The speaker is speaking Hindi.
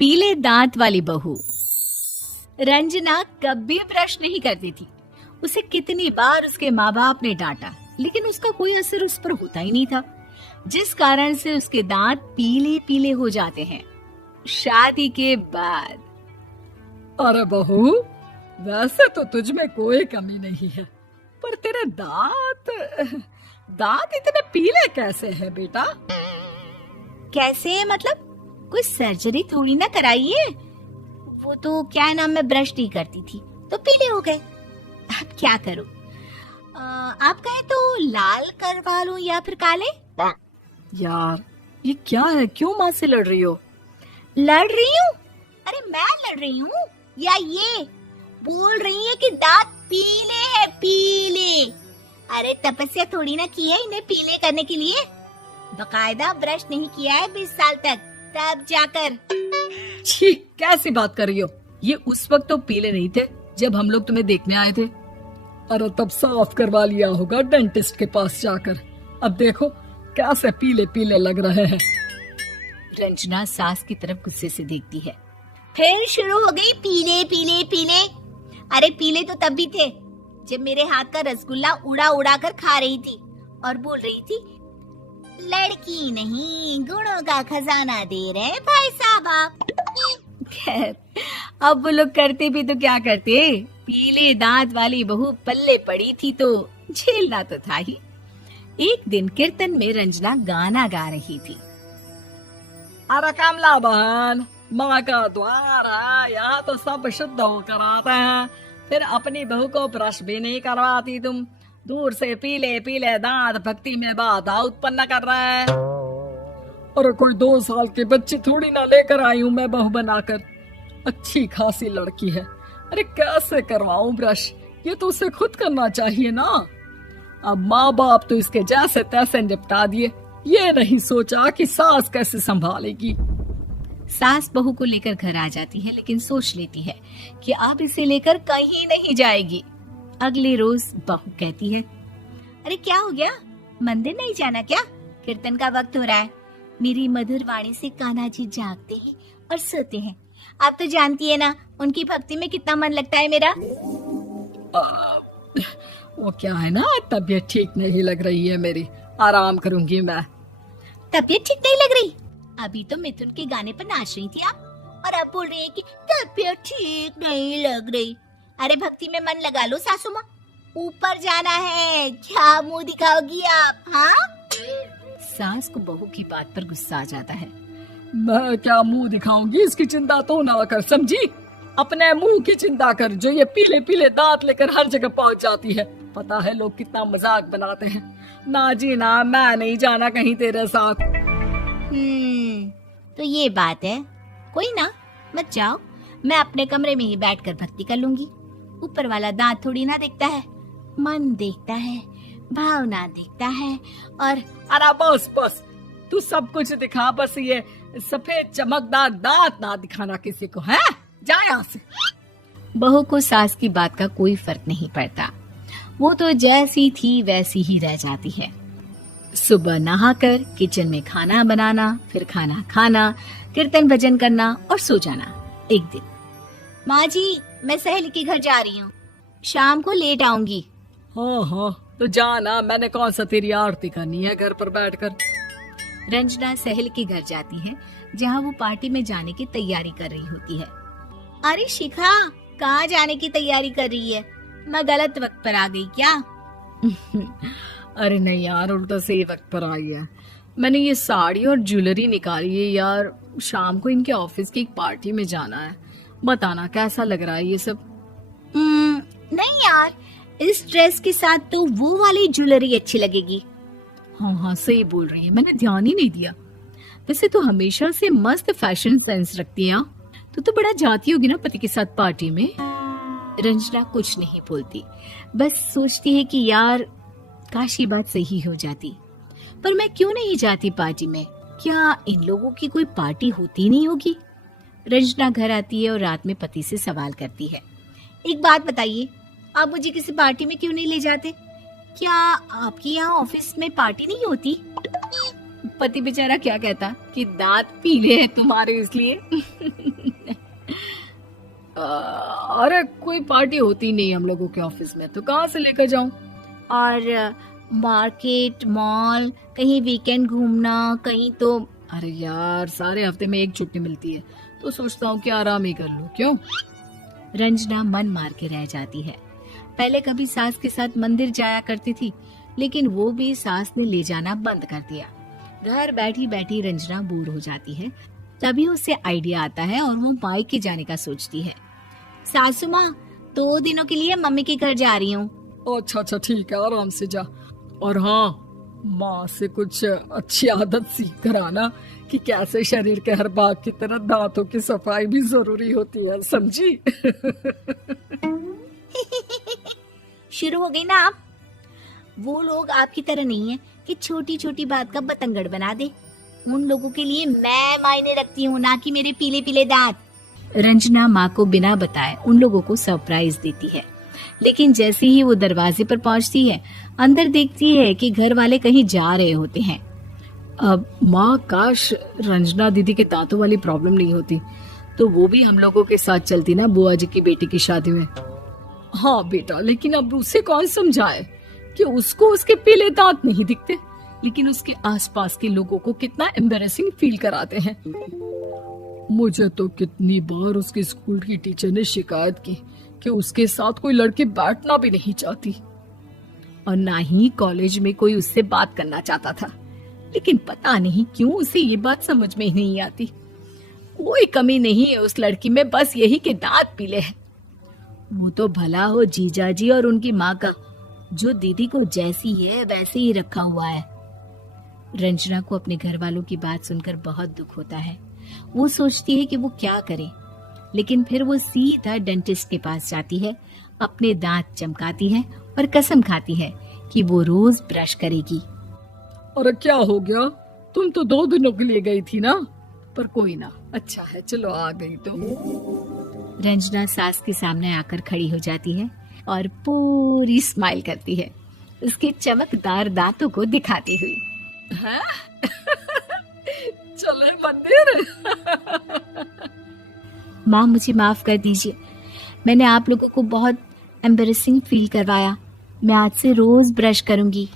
पीले दांत वाली बहू। रंजना कभी ब्रश नहीं करती थी। उसे कितनी बार उसके माँ बाप ने डांटा, लेकिन उसका कोई असर उस पर होता ही नहीं था, जिस कारण से उसके दांत पीले पीले हो जाते हैं। शादी के बाद। अरे बहू, वैसे तो तुझ में कोई कमी नहीं है, पर तेरे दांत इतने पीले कैसे हैं बेटा? कैसे मतलब? कोई सर्जरी थोड़ी ना कराइए। वो तो क्या नाम, मैं ब्रश नहीं करती थी तो पीले हो गए। अब क्या करूं? आप कहें तो लाल करवा लूं या फिर काले? यार ये क्या है, क्यों माँ से लड़ रही हो? लड़ रही हूँ? अरे मैं लड़ रही हूँ या ये बोल रही है कि दांत पीले हैं, पीले। अरे तपस्या थोड़ी ना की है इन्हें पीले करने के लिए। बकायदा ब्रश नहीं किया है 20 साल तक, तब जाकर। छी, कैसी बात कर रही हो? ये उस वक्त तो पीले नहीं थे जब हम लोग तुम्हें देखने आए थे। अरे तब साफ करवा लिया होगा डेंटिस्ट के पास जाकर। अब देखो कैसे पीले पीले लग रहे हैं। रंजना सास की तरफ गुस्से से देखती है। फिर शुरू हो गई पीले पीले पीले। अरे पीले तो तब भी थे जब मेरे हाथ का रसगुल्ला उड़ा उड़ा कर खा रही थी और बोल रही थी, लड़की नहीं गुणों का खजाना दे रहे भाई साहब आप। खैर, अब वो लोग करते भी तो क्या करते, पीले दांत वाली बहू पल्ले पड़ी थी तो झेलना तो था ही। एक दिन कीर्तन में रंजना गाना गा रही थी। अरे कमला बहन, माँ का द्वार है, यहाँ तो सब शुद्ध होकर आते हैं, फिर अपनी बहू को ब्रश भी नहीं करवाती तुम। दूर से पीले पीले दांत भक्ति में बाधा उत्पन्न कर रहे हैं। अरे कोई 2 साल के बच्चे थोड़ी ना लेकर आई हूँ मैं बहू बनाकर। अच्छी खासी लड़की है, अरे कैसे करवाऊं ब्रश? ये तो उसे खुद करना चाहिए ना। अब माँ बाप तो इसके जैसे तैसे निपटा दिए, ये नहीं सोचा कि सास कैसे संभालेगी। सास बहू को लेकर घर आ जाती है, लेकिन सोच लेती है कि अब इसे लेकर कहीं नहीं जाएगी। अगले रोज बहू कहती है, अरे क्या हो गया, मंदिर नहीं जाना क्या? कीर्तन का वक्त हो रहा है। मेरी मधुर वाणी से कान्हा जी जागते हैं और सोते हैं। आप तो जानती है ना उनकी भक्ति में कितना मन लगता है मेरा। वो क्या है ना, तबीयत ठीक नहीं लग रही है मेरी, आराम करूंगी मैं। तबीयत ठीक नहीं लग रही? अभी तो मिथुन के गाने पर नाच रही थी आप, और अब बोल रही है कि तबीयत ठीक नहीं लग रही। अरे भक्ति में मन लगा लो सासू माँ, ऊपर जाना है, क्या मुंह दिखाओगी आप? हाँ? सास को बहू की बात पर गुस्सा आ जाता है। मैं क्या मुंह दिखाऊंगी, इसकी चिंता तो ना कर, समझी? अपने मुंह की चिंता कर, जो ये पीले पीले दांत लेकर हर जगह पहुंच जाती है। पता है लोग कितना मजाक बनाते हैं। ना जी ना, मैं नहीं जाना कहीं तेरे साथ। तो ये बात है। कोई ना, मत जाओ, मैं अपने कमरे में ही बैठकर भक्ति कर लूंगी। ऊपर वाला दांत थोड़ी ना देखता है, मन देखता है, भावना देखता है। और अरे बस बस, तू सब कुछ दिखा, बस ये सफेद चमकदार दांत ना दिखाना किसी को, है? जा यहाँ से। बहू को सास की बात का कोई फर्क नहीं पड़ता, वो तो जैसी थी वैसी ही रह जाती है। सुबह नहाकर किचन में खाना बनाना, फिर खाना खाना, कीर्तन भजन करना और सो जाना। एक दिन, माँ जी मैं सहेली के घर जा रही हूँ, शाम को लेट आऊंगी। हाँ हाँ तो जाना, मैंने कौन सा तेरी आरती करनी है घर पर बैठकर। रंजना सहेली के घर जाती है, जहाँ वो पार्टी में जाने की तैयारी कर रही होती है। अरे शिखा, कहाँ जाने की तैयारी कर रही है? मैं गलत वक्त पर आ गई क्या? अरे नहीं यार, उल्टा सही वक्त पर आई है। मैंने ये साड़ी और ज्वेलरी निकाली है यार, शाम को इनके ऑफिस की एक पार्टी में जाना है। बताना कैसा लग रहा है ये सब? नहीं यार, इस ड्रेस के साथ तो वो वाली ज्वेलरी अच्छी लगेगी। हाँ हाँ सही बोल रही है, मैंने ध्यान ही नहीं दिया। वैसे तो हमेशा से मस्त फैशन सेंस रखती है। तो बड़ा जाती होगी ना पति के साथ पार्टी में। रंजना कुछ नहीं बोलती, बस सोचती है कि यार काश ये बात सही हो जाती, पर मैं क्यों नहीं जाती पार्टी में? क्या इन लोगों की कोई पार्टी होती नहीं होगी? रंजना घर आती है और रात में पति से सवाल करती है, एक बात बताइए, आप मुझे किसी पार्टी में क्यों नहीं ले जाते? क्या आपके यहाँ ऑफिस में पार्टी नहीं होती? पति बेचारा क्या कहता कि दांत पीले हैं तुम्हारे इसलिए। अरे कोई पार्टी होती नहीं हम लोगों के ऑफिस में, तो कहाँ से लेकर जाऊं? और मार्केट, मॉल, कहीं वीकेंड घूमना, कहीं तो। अरे यार सारे हफ्ते में एक छुट्टी मिलती है, तो सोचता हूँ कि आराम ही कर लूं। क्यों? रंजना मन मार के रह जाती है। पहले कभी सास के साथ मंदिर जाया करती थी, लेकिन वो भी सास ने ले जाना बंद कर दिया। घर बैठी बैठी रंजना बोर हो जाती है। तभी उसे आइडिया आता है और वो मायके जाने का सोचती है। सासू माँ, 2 दिनों के लिए मम्मी के घर जा रही हूँ। अच्छा ठीक है, आराम से जा। और हाँ, माँ से कुछ अच्छी आदत सीख कर आना कि कैसे शरीर के हर भाग की तरह दांतों की सफाई भी जरूरी होती है, समझी? शुरू हो गई ना आप। वो लोग आपकी तरह नहीं है कि छोटी छोटी बात का बतंगड़ बना दे। उन लोगों के लिए मैं मायने रखती हूँ, ना कि मेरे पीले पीले दांत। रंजना माँ को बिना बताए उन लोगों को सरप्राइज देती है, लेकिन जैसे ही वो दरवाजे पर पहुंचती है, अंदर देखती है कि घर वाले कहीं जा रहे होते हैं। अब माँ, काश रंजना दीदी के दांतों वाली प्रॉब्लम नहीं होती, तो वो भी हम लोगों के साथ चलती ना बुआ जी की बेटी की शादी में। हाँ बेटा, लेकिन अब उसे कौन समझाए कि उसको उसके पीले दांत नहीं दिखते, लेकिन उसके आसपास के लोगों को कितना एम्बैरेसिंग फील कराते हैं। मुझे तो कितनी बार उसके स्कूल की टीचर ने शिकायत की कि उसके साथ कोई लड़की बैठना भी नहीं चाहती, और ना ही कॉलेज में कोई उससे बात करना चाहता था। लेकिन पता नहीं क्यों उसे ये बात समझ में ही नहीं आती। कोई कमी नहीं है उस लड़की में, बस यही कि दांत पीले हैं। वो तो भला हो जीजा जी और उनकी माँ का, जो दीदी को जैसी है वैसे ही रखा हुआ है। रंजना को अपने घर वालों की बात सुनकर बहुत दुख होता है। वो सोचती है कि वो क्या करे, लेकिन फिर वो सीधा डेंटिस्ट के पास जाती है, अपने दांत चमकाती है और कसम खाती है कि वो रोज ब्रश करेगी। अरे क्या हो गया? तुम तो 2 दिनों के लिए गई थी ना। पर कोई ना, अच्छा है, चलो आ गई तो। रंजना सास के सामने आकर खड़ी हो जाती है और पूरी स्माइल करती है, उसके चमकदार दांतों को दिखाती हुई। हैं? चले मंदिर? माँ, मुझे माफ कर दीजिए, मैंने आप लोगों को बहुत एम्बैरेसिंग फील करवाया। मैं आज से रोज ब्रश करूंगी।